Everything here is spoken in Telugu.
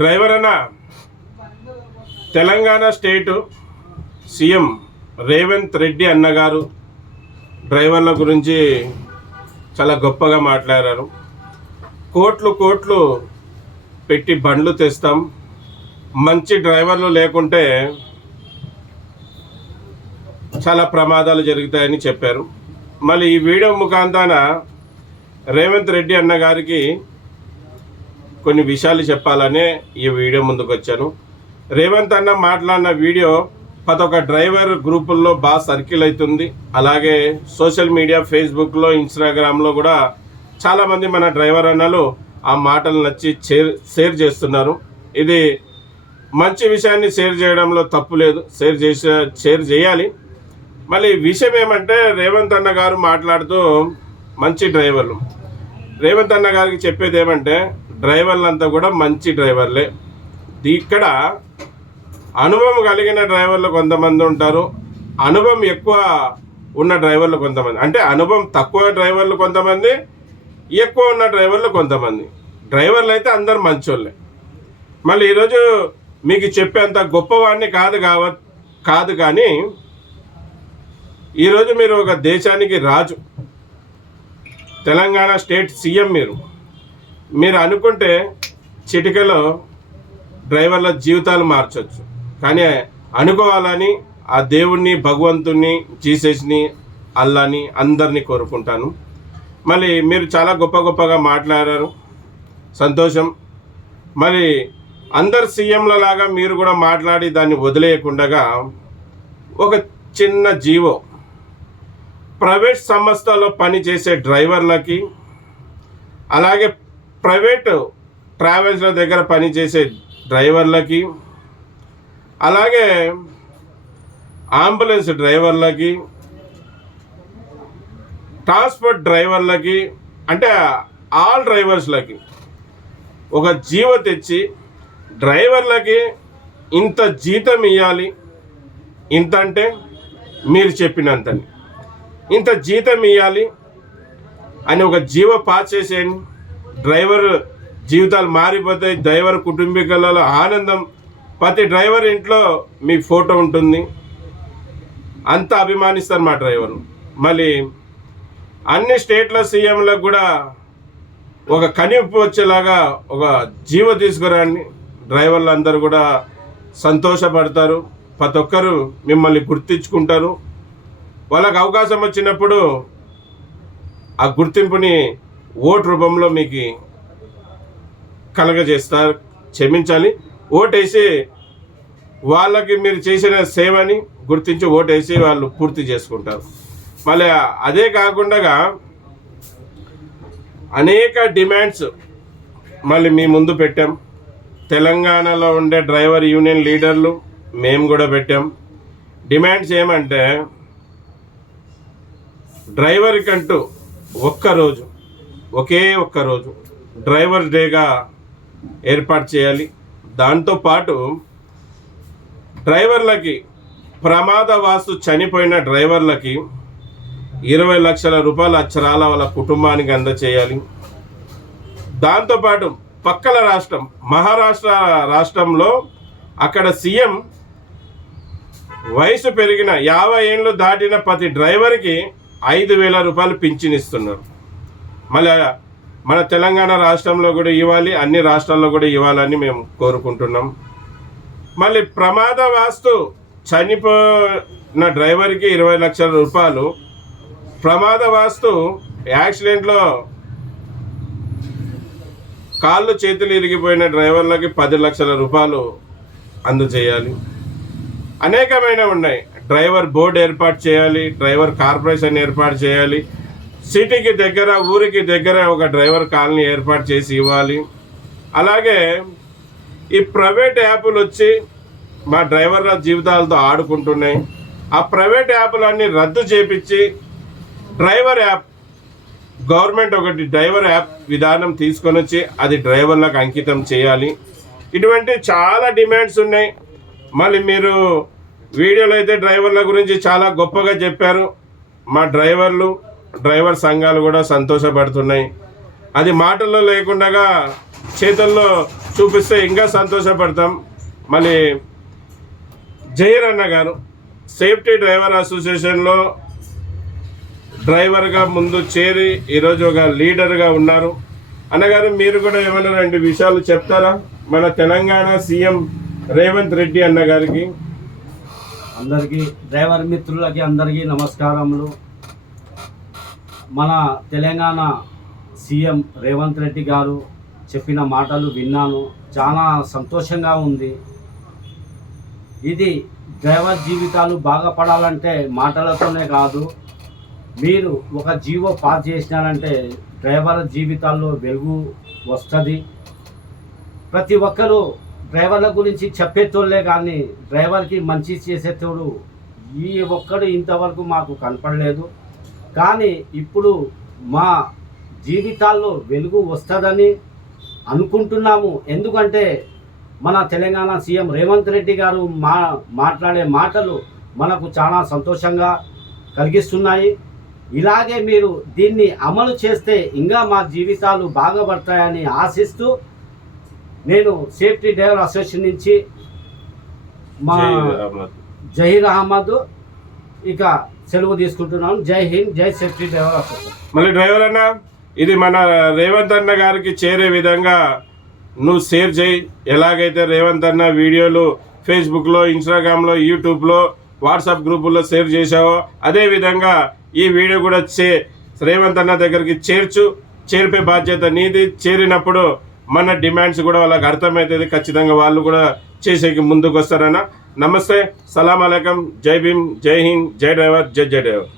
డ్రైవర్ అన్న తెలంగాణ స్టేటు సీఎం రేవంత్ రెడ్డి అన్నగారు డ్రైవర్ల గురించి చాలా గొప్పగా మాట్లాడారు. కోట్లు పెట్టి బండ్లు తెస్తాం, మంచి డ్రైవర్లు లేకుంటే చాలా ప్రమాదాలు జరుగుతాయని చెప్పారు. మళ్ళీ ఈ వీడియో ముఖాంతాన రేవంత్ రెడ్డి అన్న గారికి కొన్ని విషయాలు చెప్పాలనే ఈ వీడియో ముందుకు వచ్చాను. రేవంత్ అన్న మాట్లాడిన వీడియో ప్రతి ఒక్క డ్రైవర్ గ్రూపుల్లో బాగా సర్కిల్ అవుతుంది. అలాగే సోషల్ మీడియా ఫేస్బుక్లో, ఇన్స్టాగ్రామ్లో కూడా చాలామంది మన డ్రైవర్ అన్నలు ఆ మాటలు నచ్చి షేర్ చేస్తున్నారు. ఇది మంచి విషయాన్ని షేర్ చేయడంలో తప్పు లేదు, షేర్ చేయాలి. మళ్ళీ విషయం ఏమంటే రేవంత్ అన్న గారు మాట్లాడుతూ మంచి డ్రైవర్లు, రేవంత్ అన్న గారికి చెప్పేది ఏమంటే డ్రైవర్లంతా కూడా మంచి డ్రైవర్లే. ఇక్కడ అనుభవం కలిగిన డ్రైవర్లు కొంతమంది ఉంటారు, అనుభవం ఎక్కువ ఉన్న డ్రైవర్లు కొంతమంది, అంటే అనుభవం తక్కువ డ్రైవర్లు కొంతమంది, ఎక్కువ ఉన్న డ్రైవర్లు కొంతమంది. డ్రైవర్లు అయితే అందరు మంచోళ్ళే. మళ్ళీ ఈరోజు మీకు చెప్పేంత గొప్పవాడిని కాదు కానీ ఈరోజు మీరు ఒక దేశానికి రాజు, తెలంగాణ స్టేట్ సీఎం. మీరు అనుకుంటే చిటికలో డ్రైవర్ల జీవితాలు మార్చవచ్చు. కానీ అనుకోవాలని ఆ దేవుణ్ణి, భగవంతుణ్ణి, జీసస్ని, అల్లాని అందరినీ కోరుకుంటాను. మళ్ళీ మీరు చాలా గొప్పగా మాట్లాడారు, సంతోషం. మరి అందరు సీఎంల లాగా మీరు కూడా మాట్లాడి దాన్ని వదిలేయకుండా ఒక చిన్న జీవో ప్రైవేట్ సంస్థలో పనిచేసే డ్రైవర్లకి, అలాగే ప్రైవేటు ట్రావెల్స్ల దగ్గర పనిచేసే డ్రైవర్లకి, అలాగే అంబులెన్స్ డ్రైవర్లకి, ట్రాన్స్పోర్ట్ డ్రైవర్లకి, అంటే ఆల్ డ్రైవర్స్లకి ఒక జీవో తెచ్చి డ్రైవర్లకి ఇంత జీతం ఇవ్వాలి, ఇంత అంటే మీరు చెప్పినంతని ఇంత జీతం ఇవ్వాలి అని ఒక జీవో పాస్ చేసేయండి. డ్రైవర్ జీవితాలు మారిపోతాయి, డ్రైవర్ కుటుంబీకులలో ఆనందం. ప్రతి డ్రైవర్ ఇంట్లో మీ ఫోటో ఉంటుంది, అంత అభిమానిస్తారు మా డ్రైవరు. మళ్ళీ అన్ని స్టేట్ల సీఎంలకు కూడా ఒక కనింపు వచ్చేలాగా ఒక జీవో తీసుకురండి. డ్రైవర్లు అందరూ కూడా సంతోషపడతారు, ప్రతి ఒక్కరు మిమ్మల్ని గుర్తించుకుంటారు. వాళ్ళకు అవకాశం వచ్చినప్పుడు ఆ గుర్తింపుని ఓటు రూపంలో మీకు కలగజేస్తారు. క్షమించాలి, ఓటేసి వాళ్ళకి మీరు చేసిన సేవని గుర్తించి ఓటేసి వాళ్ళు పూర్తి చేసుకుంటారు. మళ్ళీ అదే కాకుండా అనేక డిమాండ్స్ మళ్ళీ మీ ముందు పెట్టాం. తెలంగాణలో ఉండే డ్రైవర్ యూనియన్ లీడర్లు మేము కూడా పెట్టాం. డిమాండ్స్ ఏమంటే డ్రైవర్కంటూ ఒకే ఒక్కరోజు డ్రైవర్స్ డేగా ఏర్పాటు చేయాలి. దాంతోపాటు డ్రైవర్లకి ప్రమాదవాస్తు చనిపోయిన డ్రైవర్లకి 20 లక్షల రూపాయల అక్షరాల వాళ్ళ కుటుంబానికి అందచేయాలి. దాంతోపాటు పక్కల రాష్ట్రం మహారాష్ట్ర రాష్ట్రంలో అక్కడ సీఎం వయసు పెరిగిన 50 ఏళ్ళు దాటిన ప్రతి డ్రైవర్కి 5,000 రూపాయలు పింఛన్ ఇస్తున్నారు. మళ్ళీ మన తెలంగాణ రాష్ట్రంలో కూడా ఇవ్వాలి, అన్ని రాష్ట్రాల్లో కూడా ఇవ్వాలని మేము కోరుకుంటున్నాం. మళ్ళీ ప్రమాదవాస్తు చనిపోయిన డ్రైవర్కి 20 లక్షల రూపాయలు, ప్రమాదవాస్తు యాక్సిడెంట్లో కాళ్ళు చేతులు ఇరిగిపోయిన డ్రైవర్లకి 10 లక్షల రూపాయలు అందజేయాలి. అనేకమైన ఉన్నాయి. డ్రైవర్ బోర్డు ఏర్పాటు చేయాలి, డ్రైవర్ కార్పొరేషన్ ఏర్పాటు చేయాలి, సిటీకి దగ్గర, ఊరికి దగ్గర ఒక డ్రైవర్ కాలనీ ఏర్పాటు చేసి ఇవ్వాలి. అలాగే ఈ ప్రైవేట్ యాప్లు వచ్చి మా డ్రైవర్ల జీవితాలతో ఆడుకుంటున్నాయి. ఆ ప్రైవేట్ యాప్లన్నీ రద్దు చేపించి డ్రైవర్ యాప్, గవర్నమెంట్ ఒకటి డ్రైవర్ యాప్ విధానం తీసుకొని వచ్చి అది డ్రైవర్లకు అంకితం చేయాలి. ఇటువంటి చాలా డిమాండ్స్ ఉన్నాయి. మళ్ళీ మీరు వీడియోలో అయితే డ్రైవర్ల గురించి చాలా గొప్పగా చెప్పారు. మా డ్రైవర్ సంఘాలు కూడా సంతోషపడుతున్నాయి. అది మాటల్లో లేకుండా చేతుల్లో చూపిస్తే ఇంకా సంతోషపడతాం. మళ్ళీ జహీర్ అన్న గారు సేఫ్టీ డ్రైవర్ అసోసియేషన్లో డ్రైవర్గా ముందు చేరి ఈరోజు ఒక లీడర్గా ఉన్నారు. అన్నగారు మీరు కూడా ఏమైనా 2 విషయాలు చెప్తారా మన తెలంగాణ సీఎం రేవంత్ రెడ్డి అన్న గారికి? అందరికీ డ్రైవర్ మిత్రులకి అందరికీ నమస్కారములు. మన తెలంగాణ సీఎం రేవంత్ రెడ్డి గారు చెప్పిన మాటలు విన్నాను, చాలా సంతోషంగా ఉంది. ఇది డ్రైవర్ జీవితాలు బాగుపడాలంటే మాటలతోనే కాదు, మీరు ఒక జీవో పాస్ చేసినారంటే డ్రైవర్ జీవితాల్లో వెలుగు వస్తుంది. ప్రతి ఒక్కరూ డ్రైవర్ల గురించి చెప్పేటోళ్ళే కానీ డ్రైవర్కి మంచి చేసేటోడు ఈ ఒక్కడు ఇంతవరకు మాకు కనపడలేదు. కానీ ఇప్పుడు మా జీవితాల్లో వెలుగు వస్తుందని అనుకుంటున్నాము. ఎందుకంటే మన తెలంగాణ సీఎం రేవంత్ రెడ్డి గారు మాట్లాడే మాటలు మనకు చాలా సంతోషంగా కలిగిస్తున్నాయి. ఇలాగే మీరు దీన్ని అమలు చేస్తే ఇంకా మా జీవితాలు బాగుపడతాయని ఆశిస్తూ నేను సేఫ్టీ డ్రైవర్ అసోసియేషన్ నుంచి మా జహీర్ అహ్మద్ ఇక సెలవు తీసుకుంటున్నాను. జై హింద్, జై సేఫ్టీ డ్రైవర్ అసోసియేషన్. మళ్ళీ డ్రైవర్ అన్న, ఇది మన రేవంత్ అన్న గారికి చేరే విధంగా నువ్వు షేర్ చేయి. ఎలాగైతే రేవంత్ అన్న వీడియోలు ఫేస్బుక్లో, ఇన్స్టాగ్రామ్లో, యూట్యూబ్లో, వాట్సాప్ గ్రూపుల్లో షేర్ చేసావో అదేవిధంగా ఈ వీడియో కూడా రేవంత్ అన్న దగ్గరికి చేర్పే బాధ్యత నీది. చేరినప్పుడు మన డిమాండ్స్ కూడా వాళ్ళకి అర్థమవుతుంది, ఖచ్చితంగా వాళ్ళు కూడా చేసేకి ముందుకు వస్తారన్న. నమస్తే, సలాం అలైకం, జై భీమ్, జై హింద్, జై డ్రైవర్, జై డ్రైవర్.